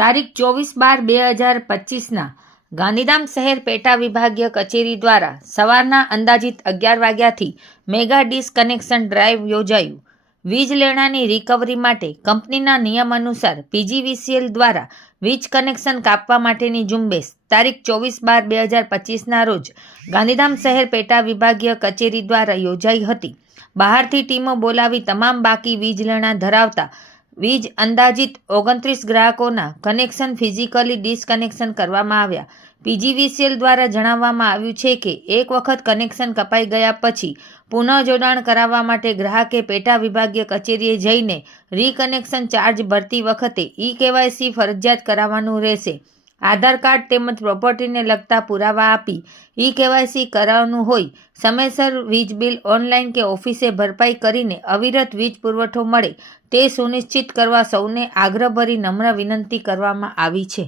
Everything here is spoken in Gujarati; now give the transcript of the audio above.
તારીખ 24/12/2025ના ગાંધીધામ શહેર પેટા વિભાગીય કચેરી દ્વારા સવારના અંદાજિત 11 વાગ્યાથી મેગા ડિસકનેક્શન ડ્રાઈવ યોજાયું. વીજ લેણાની રિકવરી માટે કંપનીના નિયમ અનુસાર પીજીવીસીએલ દ્વારા વીજ કનેક્શન કાપવા માટેની ઝુંબેશ તારીખ 24/12/2025ના રોજ ગાંધીધામ શહેર પેટા વિભાગીય કચેરી દ્વારા યોજાઈ હતી. બહારથી ટીમો બોલાવી તમામ બાકી વીજ લેણા ધરાવતા વીજ અંદાજિત 29 ગ્રાહકોના કનેક્શન ફિઝિકલી ડિસકનેક્શન કરવામાં આવ્યા. પીજીવીસીએલ દ્વારા જણાવવામાં આવ્યું છે કે એક વખત કનેક્શન કપાઈ ગયા પછી પુનઃજોડાણ કરાવવા માટે ગ્રાહકે પેટા વિભાગીય કચેરીએ જઈને રીકનેક્શન ચાર્જ ભરતી વખતે ઈ-કેવાયસી ફરજિયાત કરાવવાનું રહેશે. આધાર કાર્ડ તેમજ પ્રોપર્ટીને લગતા પુરાવા આપી ઈ-કેવાયસી કરાવવાનું હોય. સમયસર વીજ બિલ ઓનલાઈન કે ઓફિસે ભરપાઈ કરીને અવિરત વીજ પુરવઠો મળે તે સુનિશ્ચિત કરવા સૌને આગ્રહભરી નમ્ર વિનંતી કરવામાં આવી છે.